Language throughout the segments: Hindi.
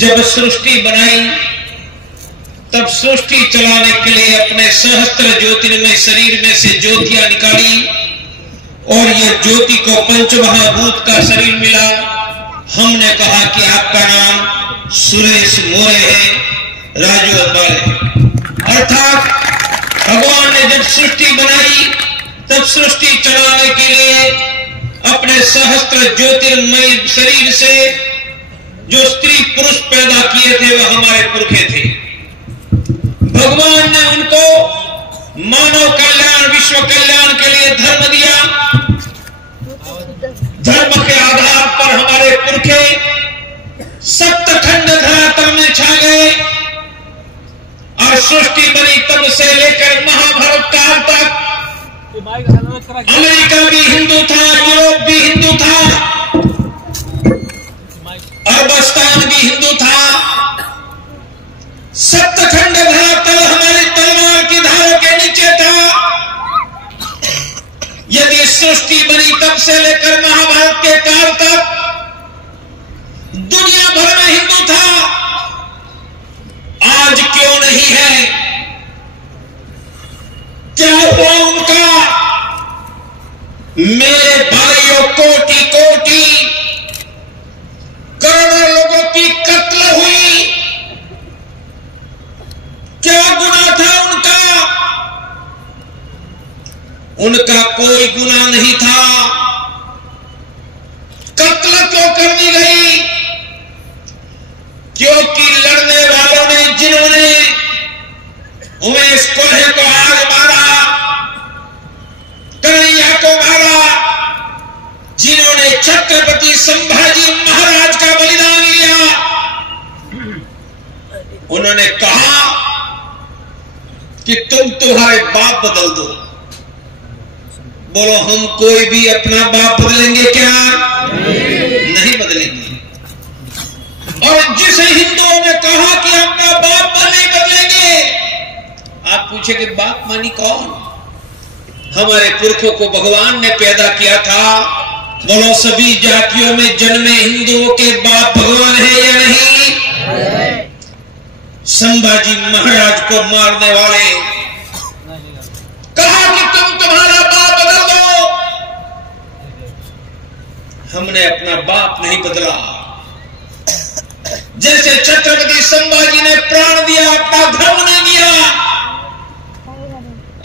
जब सृष्टि बनाई तब सृष्टि चलाने के लिए अपने सहस्त्र ज्योतिर्मय शरीर में से ज्योतियां निकाली और ये ज्योति को पंचमहाभूत का शरीर मिला। हमने कहा कि आपका नाम सुरेश मोरे है, राजू अब्बाल है। अर्थात भगवान ने जब सृष्टि बनाई तब सृष्टि चलाने के लिए अपने सहस्त्र ज्योतिर्मय शरीर से जो स्त्री पुरुष पैदा किए थे वह हमारे पुरखे थे। भगवान ने उनको मानव कल्याण विश्व कल्याण के लिए धर्म दिया। धर्म के आधार पर हमारे पुरखे सप्तखंड धरातल में छा गए और सृष्टि बनी तब से लेकर महाभारत काल तक अमेरिका भी हिंदू था, यूरोप भी हिंदू था, अरबस्तान भी हिंदू था। सप्तखंड धरातल हमारी तलवार की धारों के नीचे था। यदि सृष्टि बनी तब से लेकर महाभारत के काल तक दुनिया भर में हिंदू था, आज क्यों नहीं है? क्या हुआ उनका? मेरे भाइयों, कोटि कोटि करोड़ों लोगों की कत्ल हुई। क्या गुनाह था उनका? उनका कोई गुनाह नहीं था। कत्ल क्यों करनी गई? क्योंकि लड़ने वालों ने, जिन्होंने उमेश कोल्हे को आग मारा, कन्हैया को मारा, जिन्होंने छत्रपति संभाजी महाराज का बलिदान लिया, उन्होंने कहा कि तुम तुम्हारे बाप बदल दो। बोलो, हम कोई भी अपना बाप बदलेंगे क्या? नहीं बदलेंगे। और जिस हिंदुओं ने कहा कि अपना बाप नहीं बदलेंगे, आप पूछे कि बाप मानी कौन? हमारे पुरखों को भगवान ने पैदा किया था। बोलो, सभी जातियों में जन्मे हिंदुओं के बाप भगवान है या नहीं? संभाजी महाराज को मारने वाले कहा कि तुम तुम्हारा बाप बदल दो। हमने अपना बाप नहीं बदला। जैसे छत्रपति संभाजी ने प्राण दिया, अपना धर्म नहीं दिया,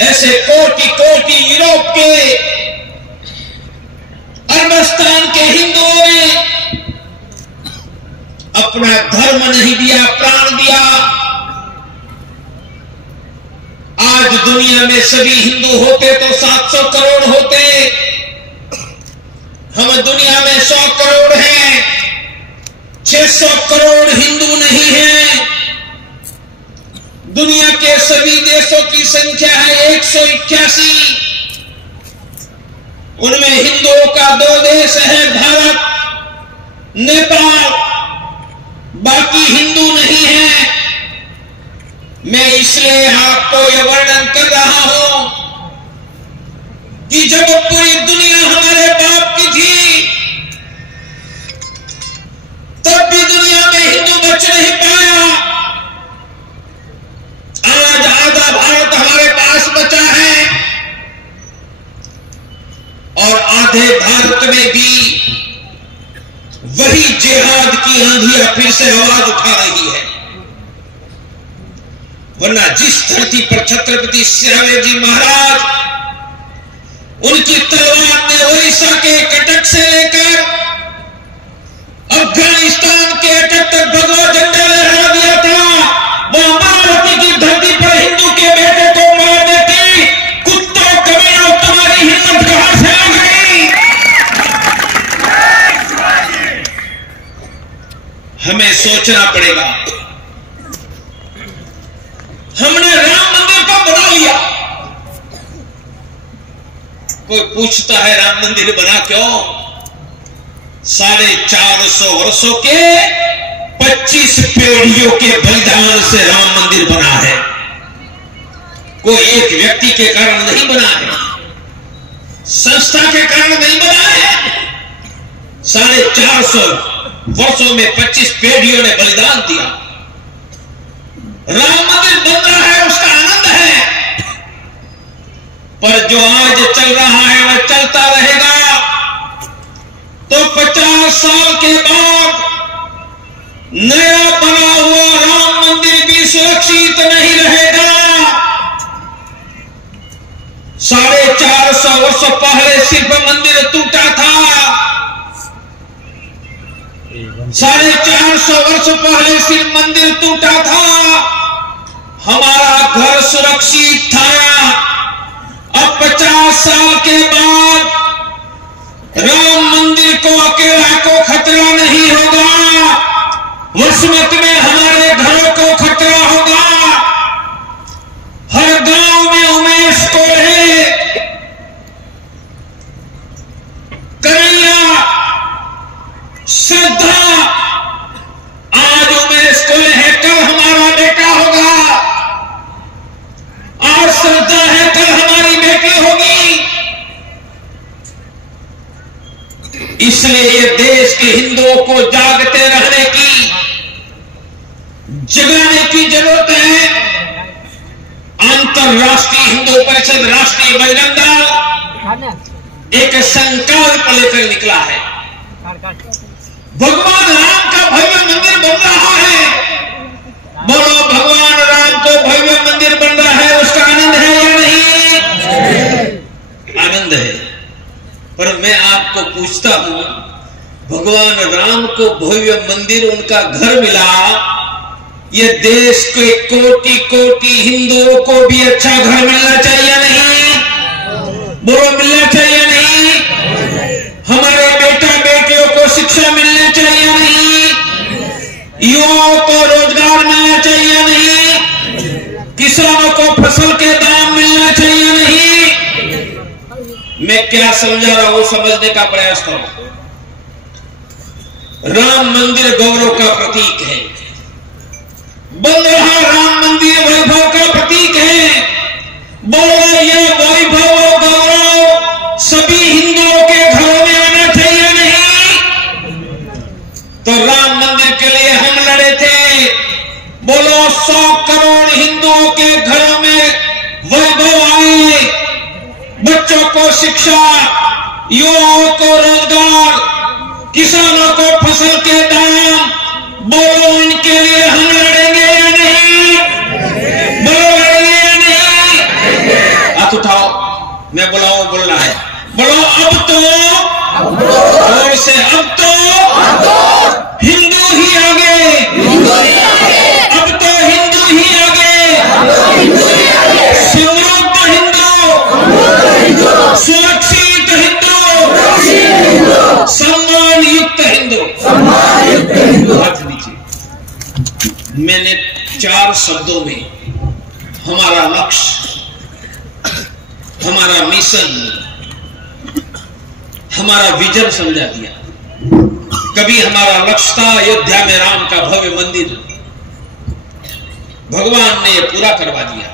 ऐसे कोटि कोटि यूरोप के, अरबस्तान के हिंदुओं ने अपना धर्म नहीं दिया, प्राण दिया। आज दुनिया में सभी हिंदू होते तो 700 करोड़ होते। हम दुनिया में 100 करोड़ हैं, 600 करोड़ हिंदू नहीं हैं। दुनिया के सभी देशों की संख्या है 181। उनमें हिंदुओं का 2 देश है, भारत, नेपाल, बाकी हिंदू नहीं है। मैं इसलिए आपको यह वर्णन कर रहा हूं कि जब पूरी दुनिया हमारे बाप की थी, तब भी दुनिया में हिंदू बच नहीं पाया। आज आधा भारत हमारे पास बचा है और आधे भारत में भी वही जिहाद की आंधियां फिर से आवाज उठा रही है। वरना जिस धरती पर छत्रपति शिवाजी महाराज, उनकी तलवार ने ओडिशा के कटक से लेकर अफगानिस्तान के अटक तक भगवा झंडा लहरा दिया था, वो अमरावती की धरती पर हिंदू के बेटे को मार देती। कुत्तों, कमीनों, तुम्हारी हिम्मत कहां से आ गई? हमें सोचना पड़ेगा। हमने राम मंदिर को बना लिया। कोई पूछता है राम मंदिर बना क्यों? 450 वर्षों के 25 पीढ़ियों के बलिदान से राम मंदिर बना है। कोई एक व्यक्ति के कारण नहीं बना है, संस्था के कारण नहीं बना है। 450 वर्षों में 25 पीढ़ियों ने बलिदान दिया। राम मंदिर बन रहा है, उसका आनंद है, पर जो आज चल रहा है वह चलता रहेगा तो 50 साल के बाद नया बना हुआ राम मंदिर भी सुरक्षित नहीं रहेगा। 450 वर्ष पहले सिर्फ मंदिर टूटा था, 450 वर्ष पहले सिर्फ मंदिर टूटा था, हमारा घर सुरक्षित था। अब 50 साल के बाद राम मंदिर को अकेला को खतरा नहीं होगा, वसमत में हमारे घरों को खतरा होगा। हर गांव में उमेश कोल्हे, कन्हैया, श्रद्धा, आज उमेश कोल्हे कल हमारा बेटा होगा, और श्रद्धा है कल हमारी बेटी होगी। इसलिए ये देश के हिंदुओं को जागते रहने की, जगाने की जरूरत है। अंतरराष्ट्रीय हिंदू परिषद, राष्ट्रीय बजरंग दल एक संकल्प लेकर निकला है। भगवान राम का भव्य मंदिर बन रहा है। बोलो, भगवान राम को भव्य मंदिर बन रहा है, उसका आनंद है या नहीं? आनंद है। पर मैं आपको पूछता हूं, भगवान राम को भव्य मंदिर उनका घर मिला, ये देश के कोटि कोटि हिंदुओं को भी अच्छा घर मिलना चाहिए या नहीं? बोलो, मिलना चाहिए या नहीं? हमारे बेटा बेटियों को शिक्षा मिलनी चाहिए या नहीं? युवाओं को रोजगार मिलना चाहिए या नहीं? किसानों को फसल के दाम मिलना चाहिए या नहीं? मैं क्या समझा रहा हूं, समझने का प्रयास करो। राम मंदिर गौरव का प्रतीक है, बन रहा राम मंदिर वैभव का प्रतीक है। बोलो, यह वैभव और गौरव सभी हिंदुओं के घरों में आना चाहिए नहीं? तो राम मंदिर के लिए हम लड़े थे। बोलो, 100 करोड़ हिंदुओं के घरों में वैभव आए, बच्चों को शिक्षा, युवाओं को रोजगार, किसानों को फसल के दाम। बोलो, इनके लिए हम लड़ेंगे या नहीं? बोलो, लड़ेंगे या नहीं? हाथ उठाओ, मैं बुलाऊं, बोलना है। बोलो, अब तो और से अब तो हिंदू ही आगे, अब तो हिंदू ही आगे, समृद्ध हिंदू, सुरक्षित हिंदू, सम्मान युक्त हिंदू। हाथ नीचे। मैंने 4 शब्दों में हमारा लक्ष्य, हमारा मिशन, हमारा विजन समझा दिया। कभी हमारा लक्ष्य था अयोध्या में राम का भव्य मंदिर, भगवान ने यह पूरा करवा दिया।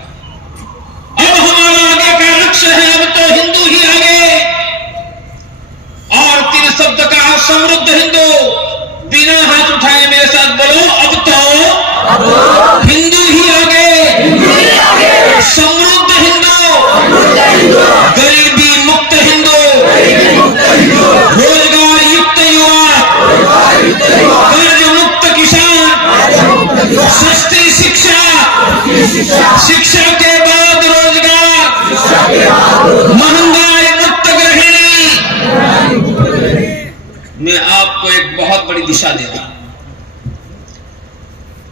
अब हमारा आगे का लक्ष्य है, अब तो हिंदू ही आगे, और 3 शब्द का समृद्ध हिंदू। बिना हाथ उठाए मेरे साथ बोलो, अब तो हिंदू ही आगे, समृद्ध हिंदू, गरीबी मुक्त हिंदू, रोजगार युक्त युवा, कर्ज मुक्त किसान, सस्ती शिक्षा, शिक्षा के बाद रोजगार, महंगाई मुक्त गृहिणी। मैं आपको एक बहुत बड़ी दिशा दे रहा हूं।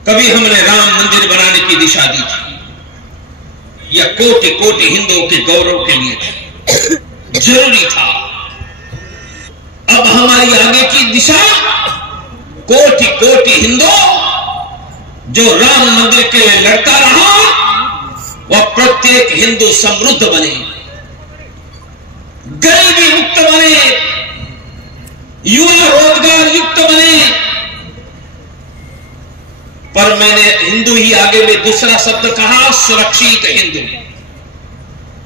कभी हमने राम मंदिर बनाने की दिशा दी थी, यह कोटि कोटि हिंदुओं के गौरव के लिए था, जरूरी था। अब हमारी आगे की दिशा, कोटि कोटि हिंदू जो राम मंदिर के लिए लड़ता रहा, वह प्रत्येक हिंदू समृद्ध बने, गरीबी मुक्त बने, युवा रोजगार युक्त बने। पर मैंने हिंदू ही आगे में दूसरा शब्द कहा, सुरक्षित हिंदू।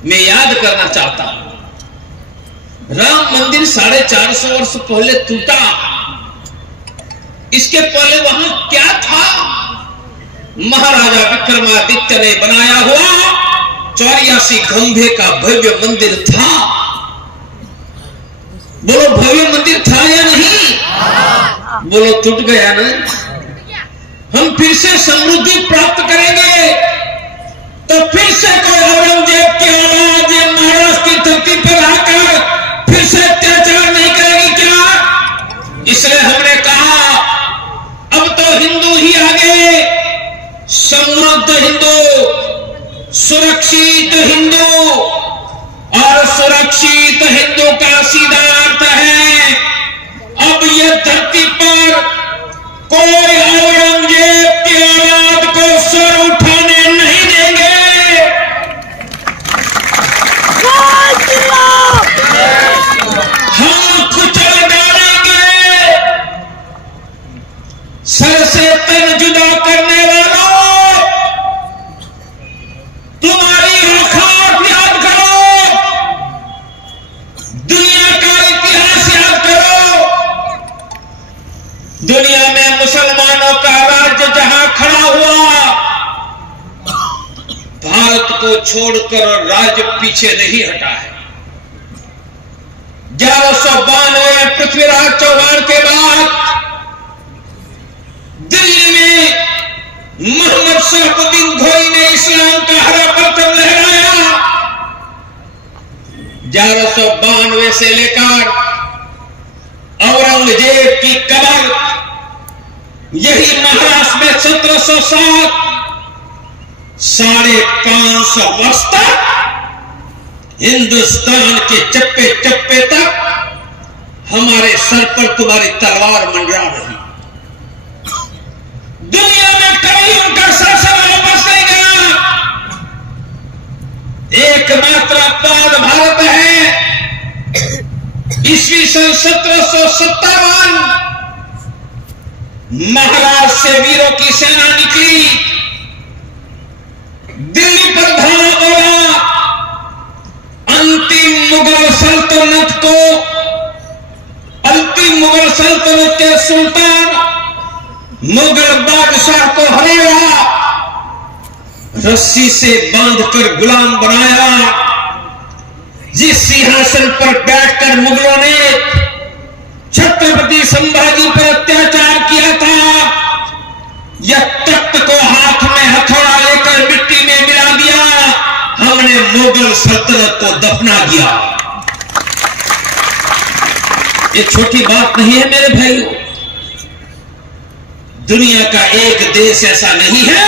मैं याद करना चाहता हूं, राम मंदिर 450 वर्ष पहले टूटा, इसके पहले वहां क्या था? महाराजा विक्रमादित्य ने बनाया हुआ 84 खंभे का भव्य मंदिर था। बोलो भव्य मंदिर था या नहीं? बोलो टूट गया ना? हम फिर से समृद्धि प्राप्त करेंगे तो फिर से कोई औरंगजेब की औलाद महाराष्ट्र की धरती पर आकर फिर से अत्याचार नहीं करेगी क्या? इसलिए हमने कहा अब तो हिंदू ही आगे, समृद्ध हिंदू, सुरक्षित हिंदू। और सुरक्षित हिंदू का सीधा अर्थ है अब यह धरती पर कोई औरंगजेब की औलाद को सर उठाने नहीं देंगे। हम कुचल डालेंगे। सर से तन जुदा करने वालों, तुम्हारी औकात याद करो, दुनिया का इतिहास याद करो। दुनिया में मुसलमानों का राज्य जहां खड़ा हुआ, भारत को छोड़कर राज्य पीछे नहीं हटा है। 1192 पृथ्वीराज चौहान के बाद दिल्ली में मोहम्मद शहाबुद्दीन घोरी ने इस्लाम का हरा परचम लहराया। 1192 से लेकर औरंगजेब की कबर यही महाराष्ट्र में 1707 550 वर्ष तक हिंदुस्तान के चप्पे चप्पे तक हमारे सर पर तुम्हारी तलवार मंडरा रही। दुनिया में कभी उनका शासन वापस नहीं गया। एकमात्र अपवाद भारत है। ईस्वी सन 1757 महाराष्ट्र से वीरों की सेना निकली, दिल्ली पर धावा बोला, अंतिम मुगल सल्तनत के सुल्तान मुगल बादशाह को हराया, रस्सी से बांधकर गुलाम बनाया। जिस सिंहासन पर बैठकर मुगलों ने छत्रपति संभाजी पर अत्याचार किया था, यह तख्त को हाथ में हथौड़ा लेकर मिट्टी में मिला दिया। हमने मुगल सल्तनत को दफना दिया। ये छोटी बात नहीं है मेरे भाइयों। दुनिया का एक देश ऐसा नहीं है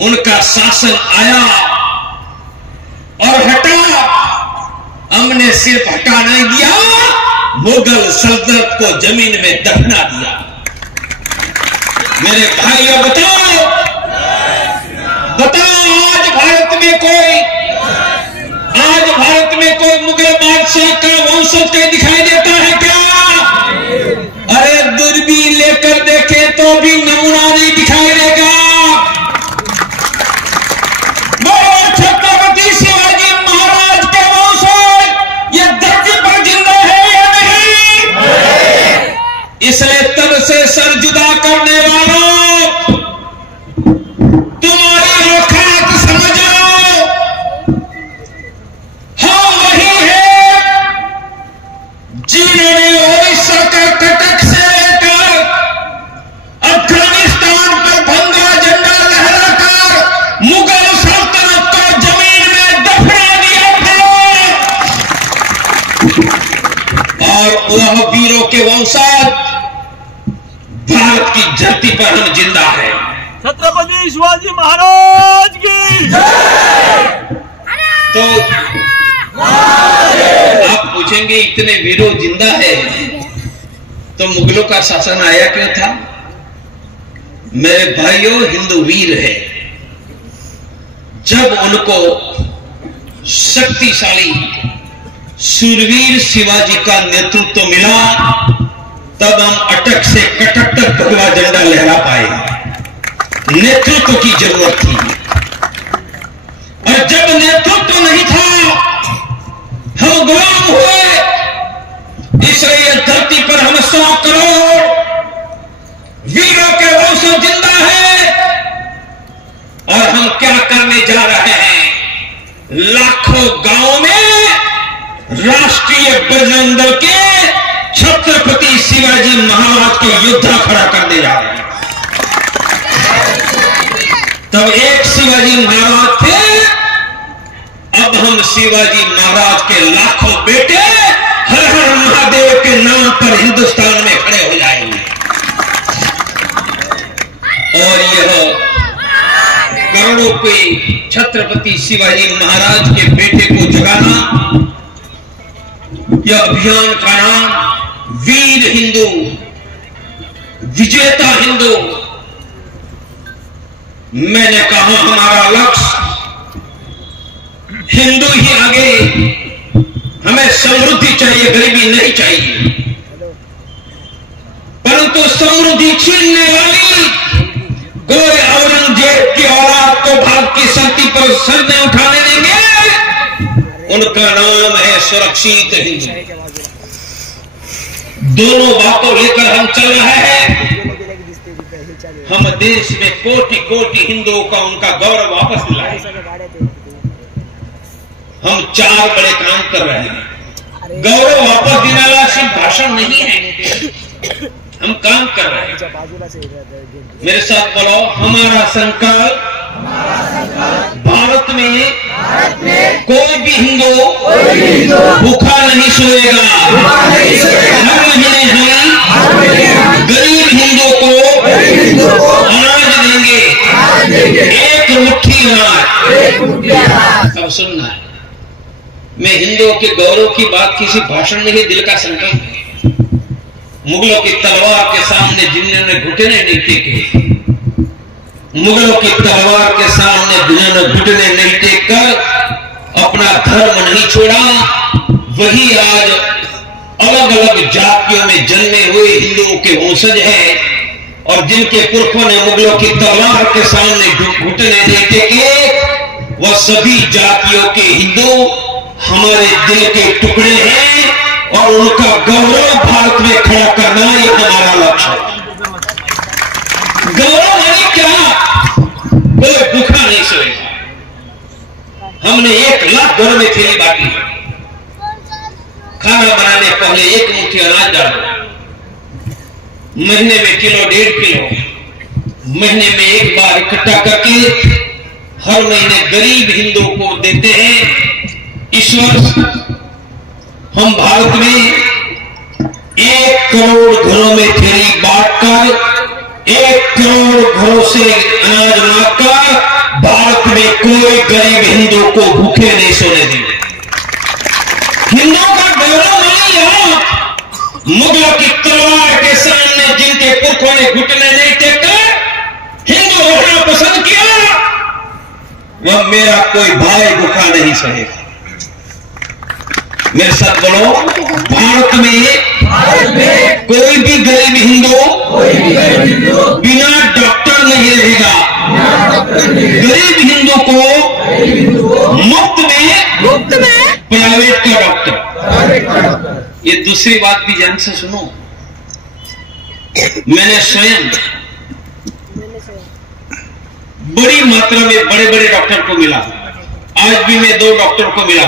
उनका शासन आया और हटा। हमने सिर्फ हटा नहीं दिया, मुगल सल्तनत को जमीन में दफना दिया। मेरे भाइयों बताओ आज भारत में कोई मुगल बादशाह का वंशज कहीं दिखाई देता है क्या? अरे दूरबीन लेकर देखे तो भी नमूना नहीं दिखाई देगा। छत्रपति शिवाजी महाराज के वंशज ये धरती पर जिंदा है या नहीं? इसलिए तन से सर जुदा करने वालों, तुम्हारी औकात समझो। हम वही है जिन्होंने ओडिशा का कटक से लेकर अफगानिस्तान पर भंगा झंडा लहराकर मुगल सल्तनत को जमीन में दफना दिया था। और वह वीरों के वंशज भारत की धरती पर हम जिंदा है। छत्रपति शिवाजी महाराज की तो आप पूछेंगे इतने वीरों जिंदा है तो मुगलों का शासन आया क्यों था? मेरे भाइयों, हिंदू वीर है। जब उनको शक्तिशाली शूरवीर शिवाजी का नेतृत्व मिला, तब हम अटक से कटक तक भगवा झंडा लहरा पाए। नेतृत्व की जरूरत थी, और जब नेतृत्व नहीं था हम गुलाम हुए। इसलिए धरती पर हम 100 करोड़ भारतीय बजरंग के छत्रपति शिवाजी महाराज के योद्धा खड़ा करने जा रहे हैं। तब एक शिवाजी महाराज थे, अब हम शिवाजी महाराज के लाखों बेटे हर हर महादेव के नाम पर हिंदुस्तान में खड़े हो जाएंगे। और यह करोड़ों पे छत्रपति शिवाजी महाराज के बेटे को जगाना, यह अभियान का नाम वीर हिंदू, विजेता हिंदू। मैंने कहा हमारा लक्ष्य हिंदू ही आगे, हमें समृद्धि चाहिए, गरीबी नहीं चाहिए। परंतु समृद्धि छीनने वाली कोई औरंगजेब की औलाद को भाग की संति पर सर नहीं उठाने देंगे। उनका नाम है सुरक्षित हिंदू। दोनों बातों लेकर हम चल रहे हैं। हम देश में कोटि कोटि हिंदुओं का उनका गौरव वापस दिलाए। हम 4 बड़े काम कर रहे हैं। गौरव वापस दिलाना सिर्फ भाषण नहीं है, हम काम कर रहे हैं। मेरे साथ बोलो, हमारा संकल्प भारत में कोई भी हिंदू भूखा नहीं सोएगा। हर महीने हम गरीब हिंदू को अनाज देंगे, एक मुट्ठी अनाज। अब सुनना है, मैं हिंदुओं के गौरव की बात किसी भाषण में ही दिल का संकल्प है। मुगलों की तलवार के सामने जिन्होंने घुटने नहीं टेके, मुगलों की तलवार के सामने जिन्होंने घुटने नहीं टेक कर अपना धर्म नहीं छोड़ा, वही आज अलग अलग जातियों में जन्मे हुए हिंदुओं के वंशज हैं। और जिनके पुरखों ने मुगलों की तलवार के सामने घुटने नहीं टेके, वह सभी जातियों के हिंदू हमारे दिल के टुकड़े हैं। और उनका गौरव भारत में खड़ा करना ये हमारा लक्ष्य है। गौरव नहीं क्या, कोई भूखा नहीं सोएगा। हमने 1 लाख घरों में थैली बांटी है। खाना बनाने पहले 1 मुट्ठी अनाज डालो, महीने में किलो 1.5 किलो महीने में एक बार इकट्ठा करके हर महीने गरीब हिंदुओं को देते हैं। इस वर्ष हम भारत में 1 करोड़ घरों में थैली बांटकर 1 करोड़ घरों से अनाज मांगकर भारत में कोई गरीब हिंदू को भूखे नहीं सोने देंगे। हिंदुओं का गौरव नहीं है। मुगलों की तलवार के सामने जिनके पुरखों ने घुटने नहीं टेकर हिंदू होना पसंद किया, वह मेरा कोई भाई भूखा नहीं सहेगा। मेरे साथ बोलो, भारत में कोई भी गरीब हिंदू बिना डॉक्टर नहीं रहेगा। गरीब हिंदू को मुफ्त में प्राइवेट का डॉक्टर। ये दूसरी बात भी ध्यान से सुनो, मैंने स्वयं बड़ी मात्रा में बड़े बड़े डॉक्टर को मिला। आज भी मैं 2 डॉक्टर को मिला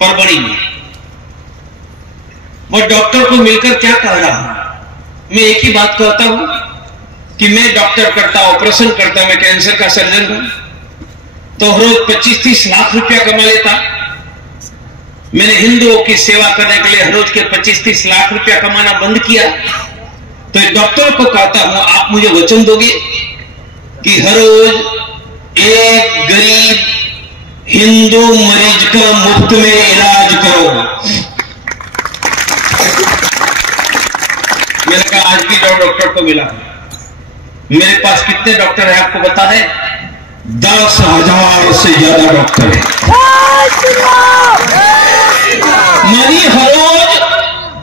परवड़ी में। वो डॉक्टर को मिलकर क्या कह रहा हूं, मैं एक ही बात कहता हूं कि मैं डॉक्टर करता, ऑपरेशन करता, मैं कैंसर का सर्जन हूं, तो रोज 25-30 लाख रुपया कमा लेता। मैंने हिंदुओं की सेवा करने के लिए हर रोज के 25-30 लाख रुपया कमाना बंद किया। तो एक डॉक्टर को कहता हूं, आप मुझे वचन दोगे कि हर रोज एक गरीब हिंदू मरीज का मुफ्त में इलाज करो। मैंने कहा आज भी 2 डॉक्टर को मिला। मेरे पास कितने डॉक्टर है आपको पता है? 10,000 से ज्यादा डॉक्टर है। मानी हर रोज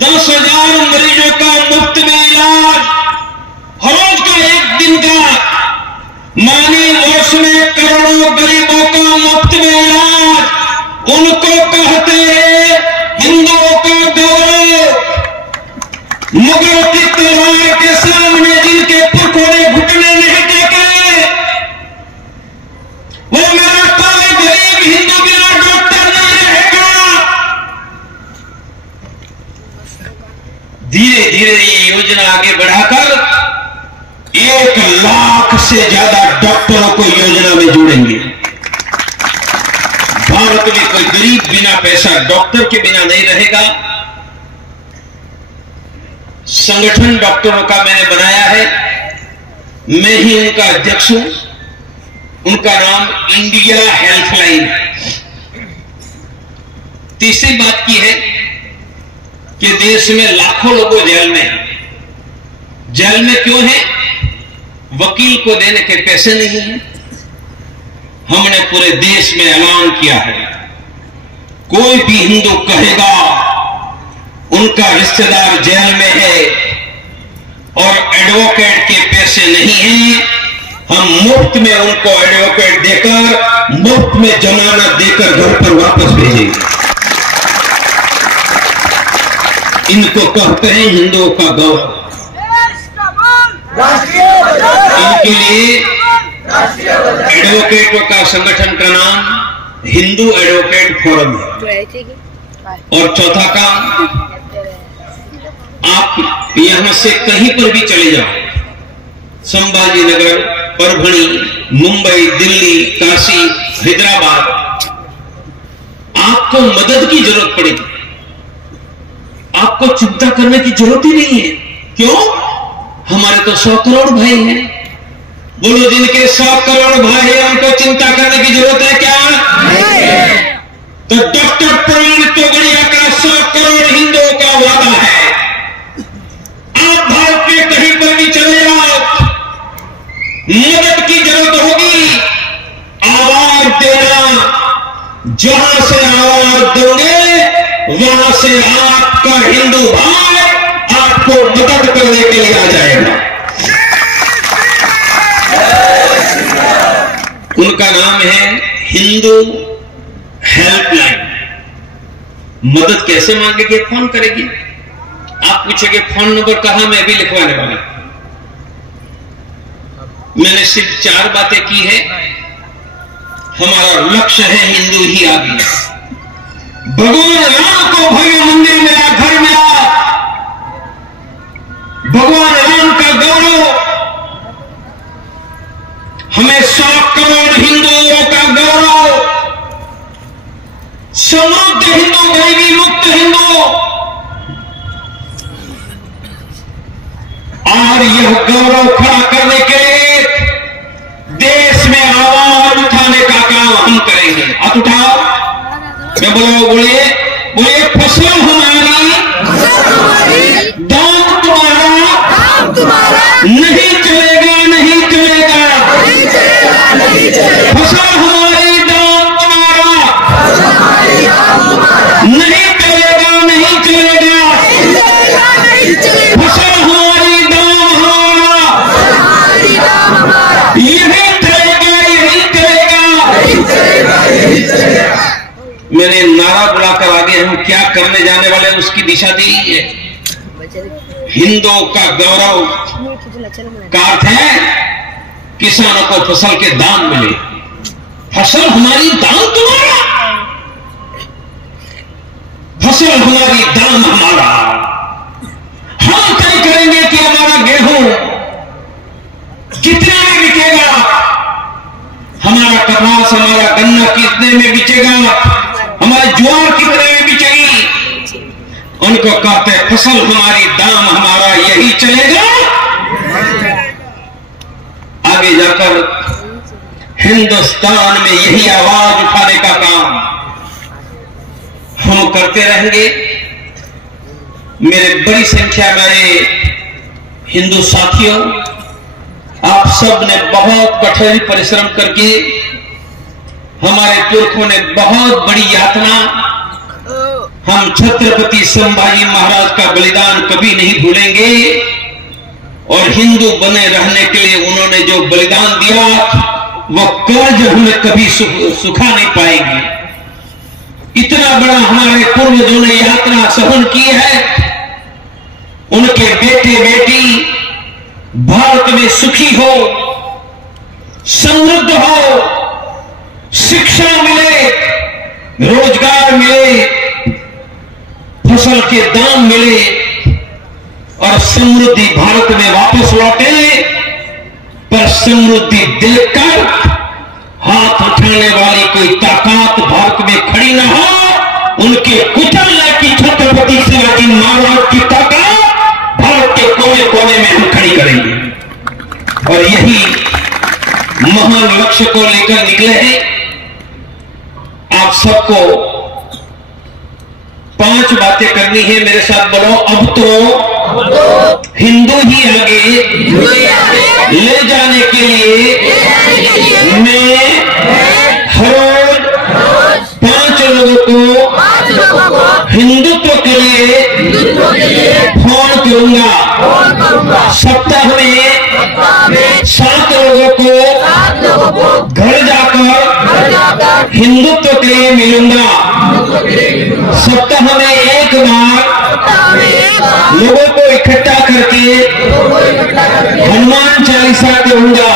10,000 मरीजों का मुफ्त में इलाज, हर रोज का 1 दिन का। मानी वर्ष में करोड़ों गरीबों का मुफ्त में इलाज। उनको कहते हैं हिंदुओं का गौरव। मुगलों की तलवार के सामने जिनके पुरखों ने घुटने नहीं टेके, वो मेरा कोई गरीब हिंदू बिना डॉक्टर नहीं रहेगा। धीरे धीरे ये योजना आगे बढ़ाकर 1 लाख से ज्यादा डॉक्टरों को योजना में जोड़ेंगे। भारत में कोई गरीब बिना पैसा डॉक्टर के बिना नहीं रहेगा। संगठन डॉक्टरों का मैंने बनाया है, मैं ही उनका अध्यक्ष हूं। उनका नाम इंडिया हेल्पलाइन है। तीसरी बात की है कि देश में लाखों लोगों जेल में हैं। जेल में क्यों हैं? वकील को देने के पैसे नहीं हैं। हमने पूरे देश में ऐलान किया है, कोई भी हिंदू कहेगा उनका रिश्तेदार जेल में है और एडवोकेट के पैसे नहीं हैं, हम मुफ्त में उनको एडवोकेट देकर, मुफ्त में जमानत देकर घर पर वापस भेजेंगे। इनको कहते हैं हिंदुओं का गौरव। इनके लिए एडवोकेटों का संगठन का नाम हिंदू एडवोकेट फोरम है। और चौथा काम, आप यहां से कहीं पर भी चले जाओ, संभाजी नगर, परभणी, मुंबई, दिल्ली, काशी, हैदराबाद, आपको मदद की जरूरत पड़ेगी। आपको चिंता करने की जरूरत ही नहीं है। क्यों? हमारे तो 100 करोड़ भाई हैं। बोलो, जिनके 100 करोड़ भाई हैं उनको चिंता करने की जरूरत है क्या? तो डॉक्टर प्राण तोगड़िया का 100 करोड़ हिंदुओं का वादा है। आप भारत में कहीं पर भी चले जाओ, मदद की जरूरत होगी, आवाज देना। जहां से आवाज दोगे वहां से आपका हिंदू भाई आपको मदद करने के लिए आ जाएगा। उनका नाम है हिंदू हेल्पलाइन। मदद कैसे मांगेंगे? फोन करेगी। आप पूछेंगे फोन नंबर कहां? मैं अभी लिखवाने वाला। मैंने सिर्फ 4 बातें की है। हमारा लक्ष्य है हिंदू ही आगे। भगवान राम को भव्य मंदिर मिला, घर मिला। भगवान राम का गौरव, हमें 100 करोड़ हिंदुओं का गौरव, समृद्ध हिंदू, गरीबी मुक्त हिंदू। और यह गौरव खड़ा करने के लिए देश में आवाज उठाने का काम हम करेंगे। हाथ उठाओ, मैं बोलिए बोलिए, फसल हमारी, दाम तुम्हारा, नहीं चलेगा, नहीं चलेगा। फसल हमारी, दाम तुम्हारा, नहीं चलेगा, नहीं चलेगा। फसल हमारी, दाम हमारा, यही चलेगा, यही चलेगा। मैंने नारा बुलाकर आगे हम क्या करने जाने वाले हैं उसकी दिशा दी है। हिंदुओं का गौरव का अर्थ है किसानों को फसल के दाम मिले। फसल हमारी, दाम तुम्हारा। फसल हमारी, दाम हमारा। हम तय करेंगे कि हमारा गेहूं कितने में बिकेगा, हमारा कपास, हमारा गन्ना कितने में बिकेगा, हमारी ज्वार कितने में बिकेगी। उनको कहते हैं फसल हमारी, दाम हमारा, यही चलेगा। आगे जाकर हिंदुस्तान में यही आवाज उठाने का काम हम करते रहेंगे। मेरे बड़ी संख्या में हिंदू साथियों, आप सब ने बहुत कठोर परिश्रम करके, हमारे पुरखों ने बहुत बड़ी यातना, हम छत्रपति संभाजी महाराज का बलिदान कभी नहीं भूलेंगे। और हिंदू बने रहने के लिए उन्होंने जो बलिदान दिया, वो कर्ज हमें कभी सुखा नहीं पाएंगे। इतना बड़ा हमारे पूर्वजों ने यात्रा सहन की है। उनके बेटे बेटी भारत में सुखी हो, समृद्ध हो, शिक्षा मिले, रोजगार मिले, फसल के दाम मिले, और समृद्धि भारत में वापस लौटे, पर समृद्धि देखकर हाथ उठाने वाली कोई ताकत भारत में खड़ी न हो। उनके कुचलने की छत्रपति शिवाजी महाराज की ताकत भारत के कोने कोने में हम खड़ी करेंगे। और यही महान लक्ष्य को लेकर निकले हैं। आप सबको 5 बातें करनी है, मेरे साथ बोलो। अब तो हिंदू ही आगे ले जाने के लिए मैं हर रोज 5 लोगों को हिंदुत्व के लिए फोन करूंगा। सप्ताह में 7 लोगों को घर जाकर हिंदुत्व के लिए मिलूंगा। सप्ताह में एक बार लोगों को इकट्ठा करके हनुमान चालीसा कहूंगा।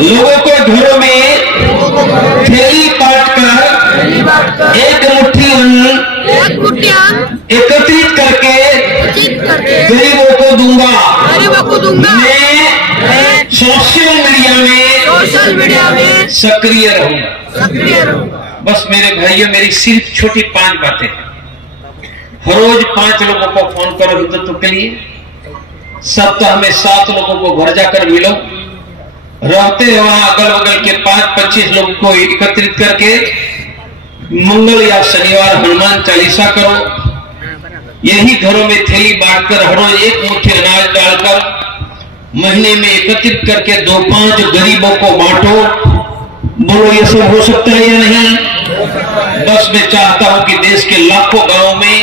लोगों को घरों में थैली बांट कर एक मुट्ठी अन्न एकत्रित करके गरीबों को दूंगा। मैं सोशल मीडिया में सक्रिय रहूंगा। बस मेरे भाइयों, मेरी सिर्फ छोटी 5 बातें हैं। हर रोज 5 लोगों को फोन करो हिंदुत्व के लिए। सप्ताह में 7 लोगों को घर जाकर मिलो। रहते वहां अगल बगल के 5-25 लोगों को एकत्रित करके मंगल या शनिवार हनुमान चालीसा करो। यही घरों में थैली बांटकर हर रोज एक मुट्ठी अनाज डालकर महीने में एकत्रित करके 2-5 गरीबों को बांटो। बोलो, ये सब हो सकता है या नहीं? बस मैं चाहता हूं कि देश के लाखों गांवों में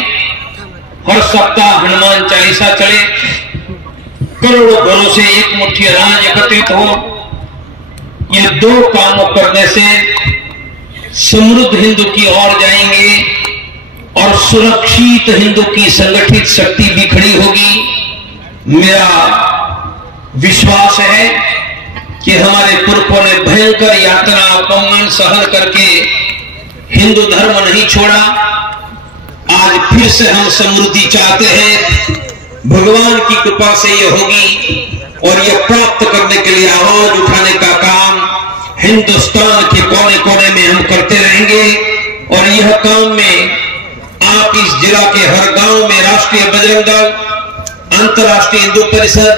हर सप्ताह हनुमान चालीसा चले, करोड़ों घरों से एक मुट्ठी अनाज एकत्रित हो। ये 2 कामों करने से समृद्ध हिंदू की ओर जाएंगे और सुरक्षित हिंदू की संगठित शक्ति भी खड़ी होगी। मेरा विश्वास है कि हमारे पुरखों ने भयंकर यातना अपमान सहन करके हिंदू धर्म नहीं छोड़ा। आज फिर से हम समृद्धि चाहते हैं। भगवान की कृपा से ये होगी और ये प्राप्त करने के लिए आवाज उठाने का काम हिंदुस्तान के कोने कोने में हम करते रहेंगे। और यह काम में आप इस जिला के हर गांव में राष्ट्रीय बजरंग दल, अंतर्राष्ट्रीय हिंदू परिषद,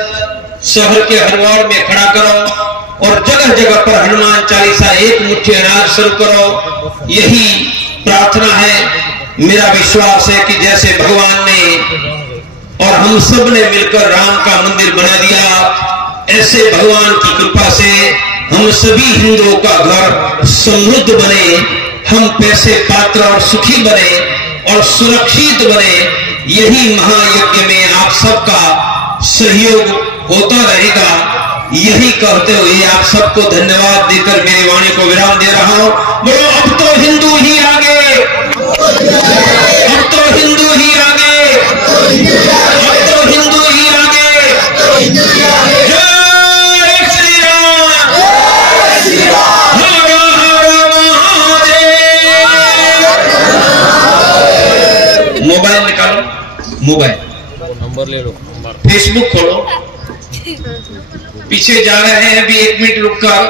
शहर के हर वार्ड में खड़ा करो और जगह जगह पर हनुमान चालीसा एक मुट्ठी अनाज शुरू करो। यही प्रार्थना है। मेरा विश्वास है कि जैसे भगवान ने और हम सब ने मिलकर राम का मंदिर बना दिया, ऐसे भगवान की कृपा से हम सभी हिंदुओं का घर समृद्ध बने, हम पैसे पात्र और सुखी बने और सुरक्षित बने। यही महायज्ञ में आप सबका सहयोग होता रहेगा। यही कहते हुए आप सबको धन्यवाद देकर मेरी वाणी को विराम दे रहा हूं। बोलो, अब तो हिंदू ही आगे, अब तो हिंदू ही आगे, अब तो हिंदू ही आगे। जय श्री राम, हर हर महादेव। मोबाइल निकालो, मोबाइल नंबर ले लो, फेसबुक खोलो। पीछे जा रहे हैं, अभी 1 मिनट रुककर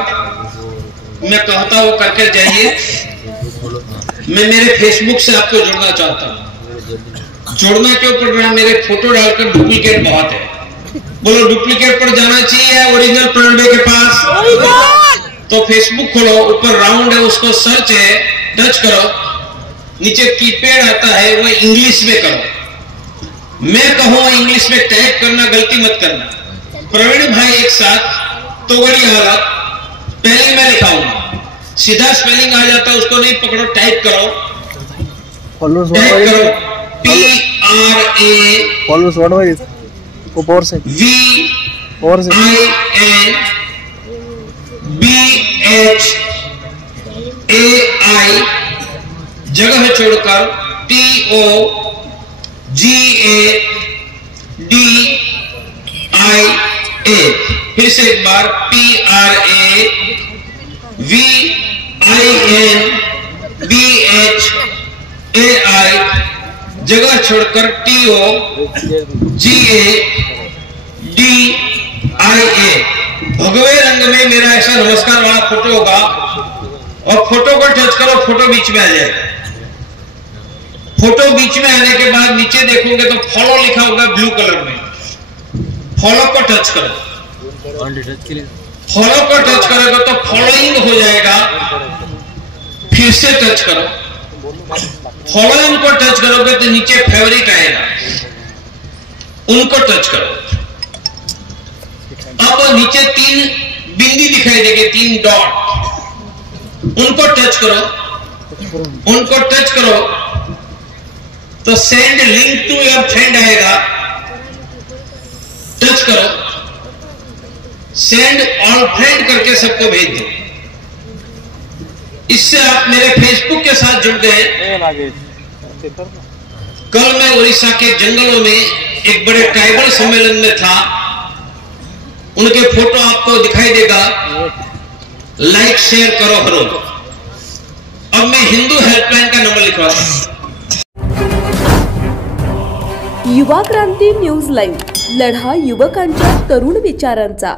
मैं कहता हूं करके जाइए। मैं मेरे फेसबुक से आपको जुड़ना चाहता हूं। जोड़ना क्यों पड़ रहा है? मेरे फोटो डालकर डुप्लीकेट बहुत है। बोलो, डुप्लीकेट पर जाना चाहिए ओरिजिनल प्रणबे के पास। तो फेसबुक खोलो, ऊपर राउंड है, उसको सर्च है, टच करो, नीचे कीपैड आता है, वो इंग्लिश में करो। मैं कहूं इंग्लिश में टाइप करना, गलती मत करना। प्रवीण भाई एक साथ तोगड़ी हालत, पहले मैं लिखाऊंगा, सीधा स्पेलिंग आ जाता है, उसको नहीं पकड़ो, टाइप करो, टाइप करो PRAVINBHAI, जगह छोड़कर TOGADIA। फिर से एक बार PRAVINBHAI जगह छोड़कर TOGADIA भगवे रंग में मेरा ऐसा नमस्कार वाला फोटो होगा और फोटो को टच करो, फोटो बीच में आ जाएगा। फोटो बीच में आने के बाद नीचे देखोगे तो फॉलो लिखा होगा ब्लू कलर में। फॉलो को टच करो, फॉलो को टच करोगे तो फॉलोइंग हो जाएगा। फिर से टच करो, फॉलोइंग को टच करोगे तो नीचे फेवरेट आएगा, उनको टच करो। अब नीचे 3 बिंदी दिखाई देगी, 3 डॉट, उनको टच करो। उनको टच करो तो send link to your friend आएगा, टच करो। सेंड ऑल फ्रेंड करके सबको भेज दो। इससे आप मेरे फेसबुक के साथ जुड़ गए। कल मैं उड़ीसा के जंगलों में एक बड़े ट्राइबल सम्मेलन में था, उनके फोटो आपको दिखाई देगा। लाइक शेयर करो हरो। अब मैं हिंदू हेल्पलाइन का नंबर लिखवाता हूं। युवा क्रांती न्यूज लाईव्ह, लढा युवकांच्या तरुण विचारांचा।